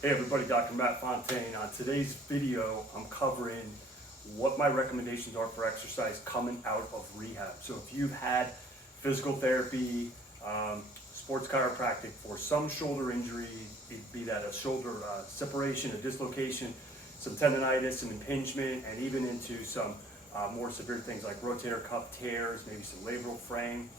Hey everybody, Dr. Matt Fontaine. On today's video, I'm covering what my recommendations are for exercise coming out of rehab. So if you've had physical therapy, sports chiropractic for some shoulder injury, be that a shoulder separation, a dislocation, some tendonitis, some impingement, and even into some more severe things like rotator cuff tears, maybe some labral frame.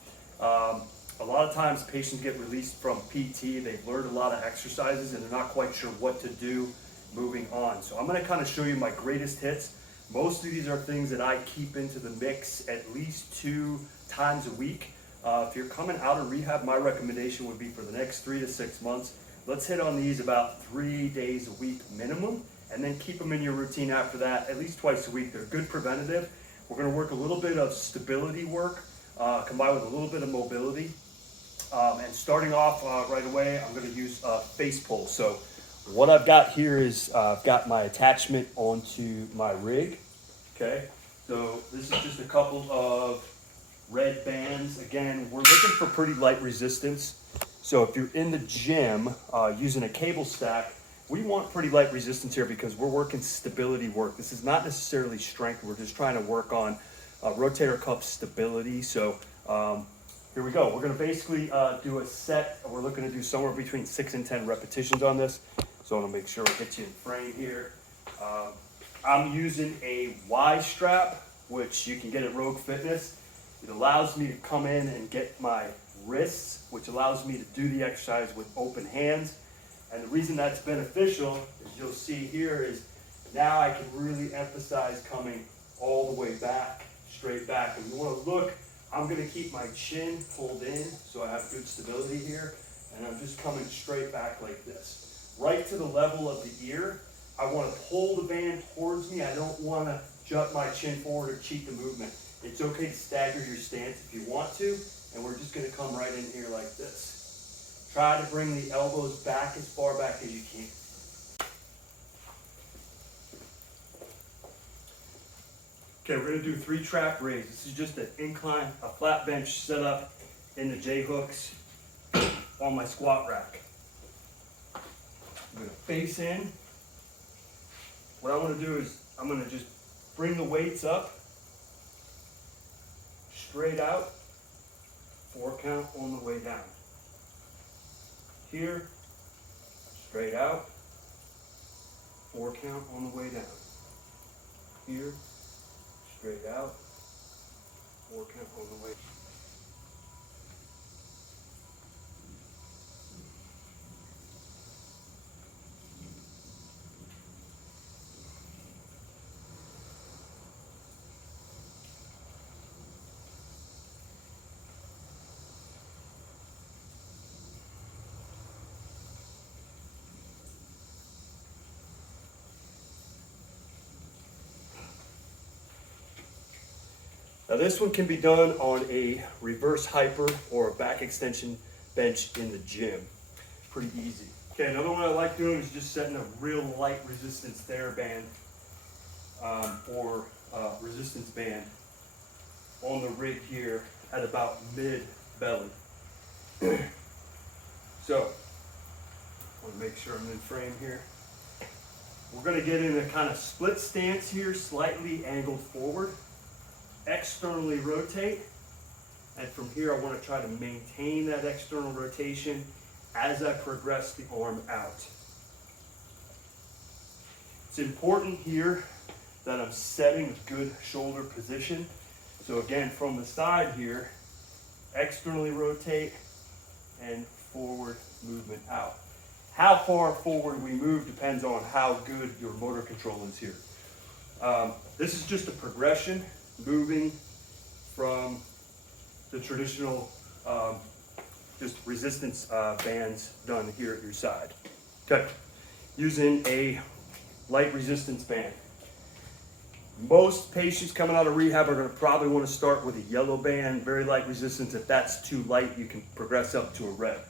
A lot of times patients get released from PT, they've learned a lot of exercises and they're not quite sure what to do moving on. So I'm gonna kind of show you my greatest hits. Most of these are things that I keep into the mix at least 2 times a week. If you're coming out of rehab, my recommendation would be for the next 3 to 6 months, let's hit on these about 3 days a week minimum, and then keep them in your routine after that, at least twice a week. They're good preventative. We're gonna work a little bit of stability work, combined with a little bit of mobility. And starting off right away, I'm going to use face pull. So what I've got here is I've got my attachment onto my rig. Okay, so this is just a couple of red bands. Again, we're looking for pretty light resistance. So if you're in the gym using a cable stack, we want pretty light resistance here because we're working stability work. This is not necessarily strength. We're just trying to work on rotator cuff stability. So here we go. We're going to basically do a set. We're looking to do somewhere between 6 and 10 repetitions on this. So I'm going to make sure it hits you in frame here. I'm using a Y strap, which you can get at Rogue Fitness. It allows me to come in and get my wrists, which allows me to do the exercise with open hands. And the reason that's beneficial, as you'll see here, is now I can really emphasize coming all the way back, straight back. And you want to look, I'm going to keep my chin pulled in so I have good stability here, and I'm just coming straight back like this. Right to the level of the ear. I want to pull the band towards me. I don't want to jut my chin forward or cheat the movement. It's okay to stagger your stance if you want to, and we're just going to come right in here like this. Try to bring the elbows back as far back as you can. Okay, we're going to do 3 trap raise. This is just an incline, a flat bench set up in the J-hooks on my squat rack. I'm going to face in. What I want to do is I'm going to just bring the weights up, straight out, 4 count on the way down. Here, straight out, 4 count on the way down. Here, straight out, 4 count on the way. Now this one can be done on a reverse hyper or a back extension bench in the gym. Pretty easy. Okay, another one I like doing is just setting a real light resistance TheraBand or resistance band on the rig here at about mid belly. So, I want to make sure I'm in frame here. We're going to get in a kind of split stance here, slightly angled forward. Externally rotate, and from here I want to try to maintain that external rotation as I progress the arm out. It's important here that I'm setting a good shoulder position. So again, from the side here, externally rotate and forward movement out. How far forward we move depends on how good your motor control is here. This is just a progression, moving from the traditional just resistance bands done here at your side. Okay, using a light resistance band. Most patients coming out of rehab are going to probably want to start with a yellow band, very light resistance. If that's too light, you can progress up to a red.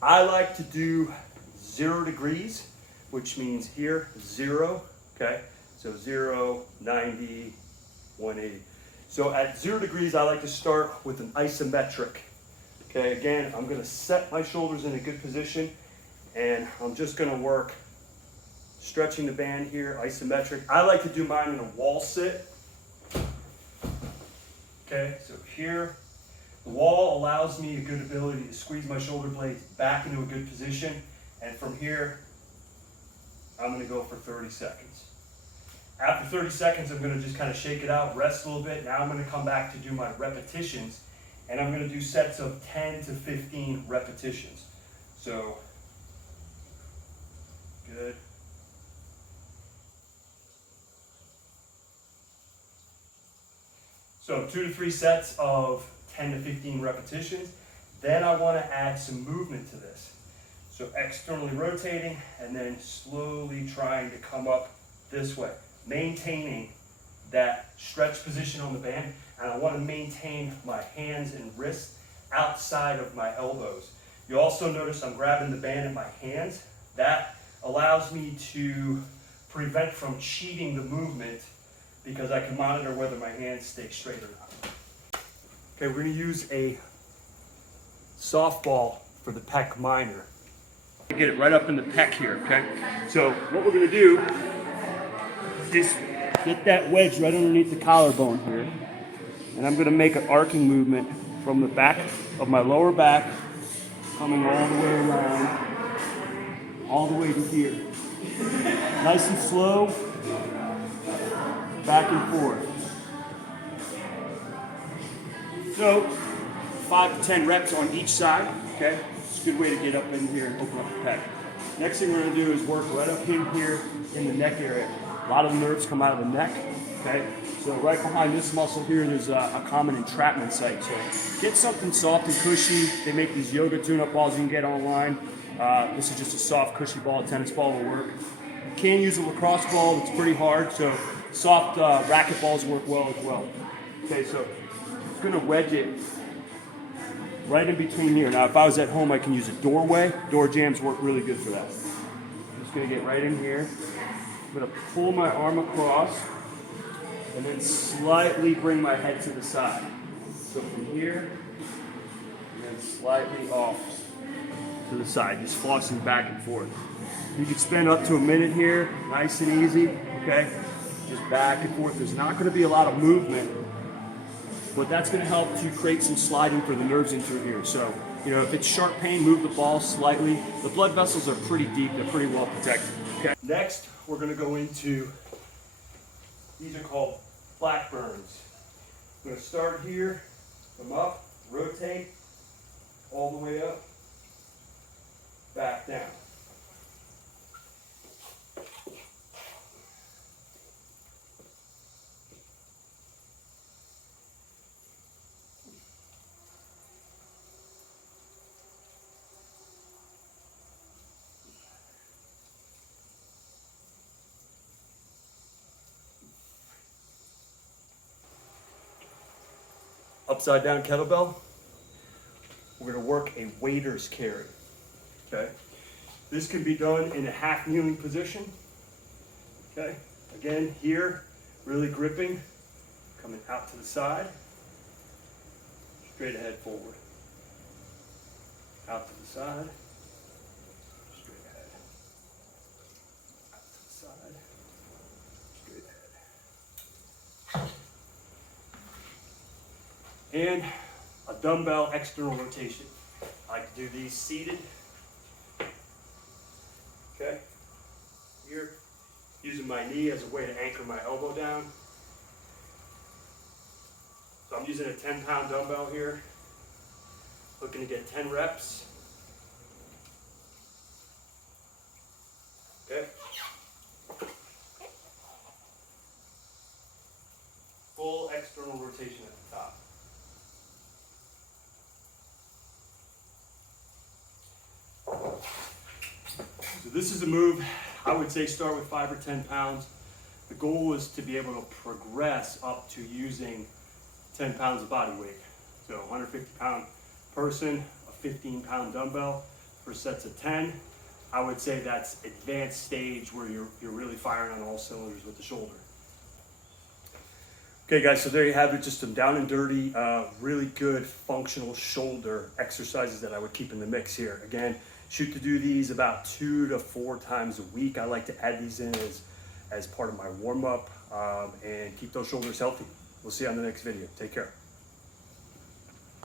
I like to do 0 degrees, which means here 0, okay? So 0, 90, 180. So at 0 degrees, I like to start with an isometric. Okay, again, I'm going to set my shoulders in a good position, And I'm just gonna work stretching the band here, isometric. I like to do mine in a wall sit. Okay, so here, the wall allows me a good ability to squeeze my shoulder blades back into a good position. And from here, I'm gonna go for 30 seconds. After 30 seconds, I'm gonna just kind of shake it out, rest a little bit. Now I'm gonna come back to do my repetitions, and I'm gonna do sets of 10 to 15 repetitions. So, good. So 2 to 3 sets of 10 to 15 repetitions. Then I want to add some movement to this. So externally rotating and then slowly trying to come up this way, maintaining that stretch position on the band. And I want to maintain my hands and wrists outside of my elbows. You also notice I'm grabbing the band in my hands. That allows me to prevent from cheating the movement, because I can monitor whether my hands stay straight or not. Okay, we're gonna use a softball for the pec minor. Get it right up in the pec here, okay? So what we're gonna do is just get that wedge right underneath the collarbone here. And I'm gonna make an arcing movement from the back of my lower back, coming all the way around, all the way to here. Nice and slow. Back and forth. So 5 to 10 reps on each side, okay? It's a good way to get up in here and open up the pec. Next thing we're gonna do is work right up in here in the neck area. A lot of nerves come out of the neck, okay? So right behind this muscle here, there's a common entrapment site. So get something soft and cushy. They make these yoga tune-up balls you can get online. This is just a soft, cushy ball. A tennis ball will work. You can use a lacrosse ball. It's pretty hard, so soft racket balls work well as well. Okay, so I'm gonna wedge it right in between here. Now, if I was at home, I can use a doorway. Door jams work really good for that. I'm just gonna get right in here. I'm gonna pull my arm across and then slightly bring my head to the side. So from here, and then slightly off to the side, just flossing back and forth. You can spend up to a minute here, nice and easy, okay? Just back and forth. There's not going to be a lot of movement, but that's going to help to create some sliding for the nerves in through here. So, you know, if it's sharp pain, move the ball slightly. The blood vessels are pretty deep. They're pretty well protected. Okay. Next, we're going to go into, these are called Blackburns. I'm going to start here, come up, rotate, all the way up, back down. Upside down kettlebell, we're going to work a waiter's carry, okay? This can be done in a half kneeling position, okay? Again, here, really gripping, coming out to the side, straight ahead forward, out to the side, straight ahead, out to the side, straight ahead. And a dumbbell external rotation. I can do these seated. Okay. Here, using my knee as a way to anchor my elbow down. So I'm using a 10-pound dumbbell here. Looking to get 10 reps. Okay. Full external rotation at the top. So this is a move, I would say start with 5 or 10 pounds. The goal is to be able to progress up to using 10 pounds of body weight. So 150-pound person, a 15-pound dumbbell for sets of 10. I would say that's advanced stage where you're really firing on all cylinders with the shoulder. Okay guys, so there you have it, just some down and dirty, really good functional shoulder exercises that I would keep in the mix here. Again, Shoot to do these about 2 to 4 times a week. I like to add these in as part of my warm up and keep those shoulders healthy. We'll see you on the next video. Take care.